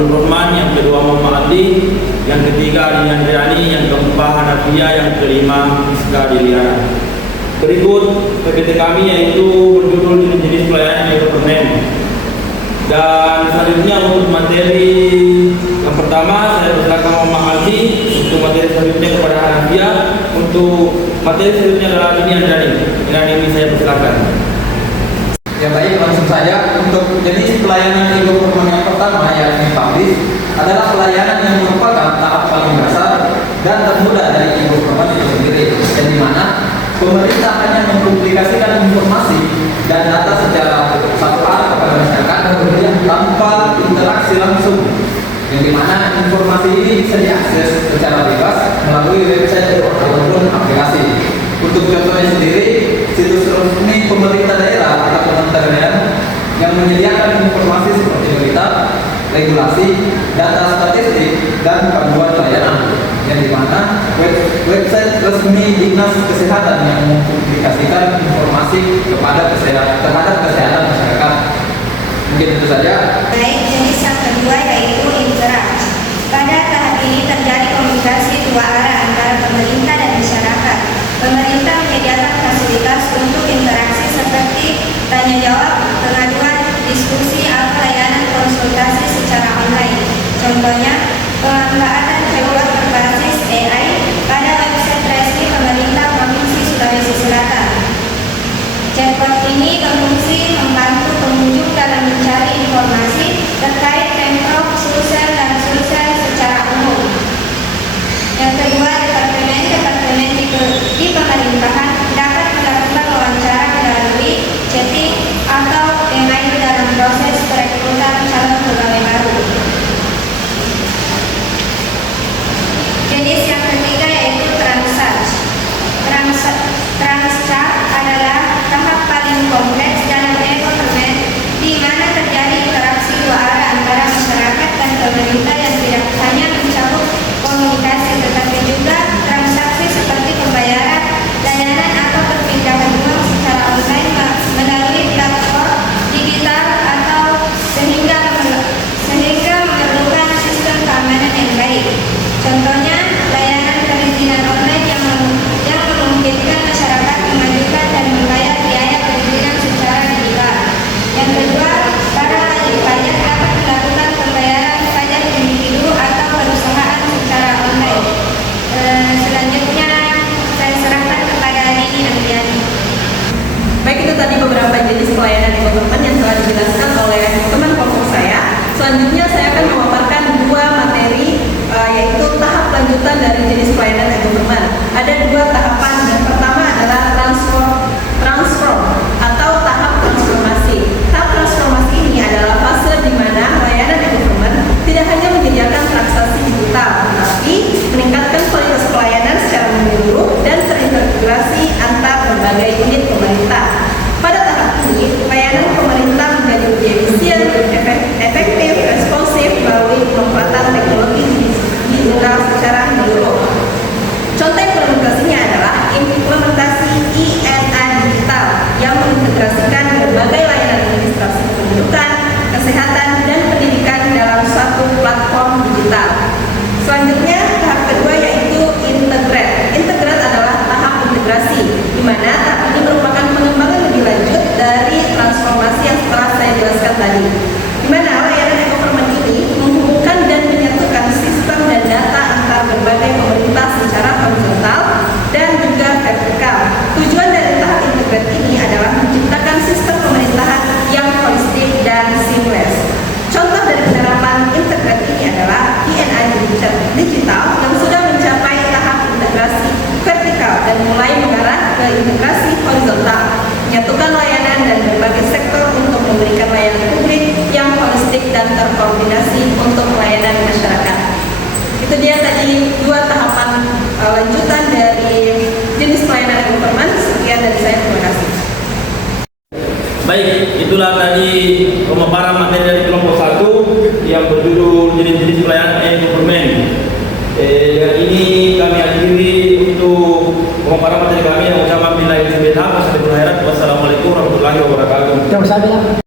Abdul Rahman, yang kedua Muhammad Ali, yang ketiga Ali Andriani, yang keempat Hanafia, yang kelima Iska Diliana. Berikut PPT kami yaitu berjudul jenis pelayanan e-government. Dan selanjutnya untuk materi yang pertama saya persilakan Muhammad Ali, untuk materi selanjutnya kepada Hanafia, untuk materi selanjutnya adalah ini Andriani. Ini saya persilakan. Ya baik, langsung saja. Untuk jenis pelayanan e-government yang pertama yakni publish adalah pelayanan yang merupakan tahap paling dasar dan termudah dari e-government itu sendiri, yang dimana pemerintah hanya mempublikasikan informasi dan data secara satu arah kepada masyarakat tanpa interaksi langsung, yang dimana informasi ini bisa diakses secara bebas melalui website ataupun aplikasi. Untuk contohnya sendiri, situs resmi pemerintah daerah atau kementerian yang menyediakan informasi seperti berita, regulasi, data statistik, dan panduan layanan, yang dimana website resmi Dinas Kesehatan yang mempublikasikan informasi terhadap kesehatan masyarakat. Mungkin itu saja. Baik, jenis yang kedua yaitu interaksi. Pada tahap ini terjadi komunikasi dua arah antara pemerintah dan masyarakat. Pemerintah menyediakan fasilitas untuk interaksi seperti tanya jawab, pengaduan, diskusi, atau layanan konsultasi secara online. Contohnya, pemanfaatan chatbot berbasis AI pada website resmi pemerintah Provinsi Sulawesi Selatan. Chatbot ini berfungsi membantu pengunjung dalam mencari informasi terkait Pemprov, Sulsel, dan Sulsel secara umum. Yang kedua, departemen di pemerintahan dapat melakukan wawancara melalui chatting atau email dalam proses perekrutan calon pegawai baru. Jenis yang ketiga yaitu transact. Transact adalah tahap paling kompleks dalam e-government, di mana terjadi interaksi dua arah antara masyarakat dan pemerintah yang tidak hanya mencakup komunikasi tetapi juga transaksi seperti pembayaran, layanan atau perpindahan uang secara online melalui platform digital atau sehingga memerlukan sistem keamanan yang baik. Contohnya, layanan perizinan online yang memungkinkan masyarakat mengajukan dan membayar biaya perizinan secara digital. Yang kedua, para wajib pajak dapat melakukan pembayaran pajak individu atau perusahaan secara online. Selanjutnya saya serahkan kepada Nini Andriani. Baik, itu tadi beberapa jenis pelayanan e-government yang telah dijelaskan oleh teman kelompok saya. Selanjutnya saya akan memaparkan dua materi yaitu tahap lanjutan dari jenis pelayanan e-government. Ada dua tahapan. Yang pertama adalah transform atau tahap transformasi. Tahap transformasi ini adalah fase di mana layanan e-government tidak hanya menyediakan transaksi digital, tetapi meningkatkan kualitas pelayanan secara menyeluruh dan terintegrasi antar berbagai unit pemerintah. Pada tahap ini, layanan pemerintah menjadi lebih efisien, efektif, responsif melalui pemanfaatan teknologi digital secara menyeluruh. Contoh implementasinya adalah implementasi INA digital yang mengintegrasikan berbagai layanan administrasi kependudukan, kesehatan, dan pendidikan dalam satu platform digital. Selanjutnya, tahap kedua yaitu integrate. Integrate adalah tahap integrasi, di mana tahap ini merupakan pengembangan lebih lanjut dari transformasi yang telah saya jelaskan tadi, di mana layanan e-government ini menghubungkan dan menyatukan sistem dan data antar berbagai pemerintah secara horizontal dan juga vertikal. Tujuan dari tahap integrate ini adalah menciptakan sistem pemerintahan yang holistik dan seamless. Contoh dari penerapan integrate ini adalah INA digital yang sudah mencapai tahap integrasi vertikal dan mulai mengarah ke integrasi horizontal, menyatukan layanan dan berbagai sektor untuk memberikan layanan publik yang holistik dan terkoordinasi untuk pelayanan masyarakat. Itu dia tadi dua tahapan lanjutan dari jenis pelayanan e-government. Sekian dari saya, terima kasih. Baik, itulah tadi pemaparan materi dari kelompok 1 yang berjudul jenis-jenis pelayanan e-government. Dan ini kami akhiri untuk pemaparan materi kami yang ucapan bila ini sebetulnya. Wassalamualaikum warahmatullahi wabarakatuh.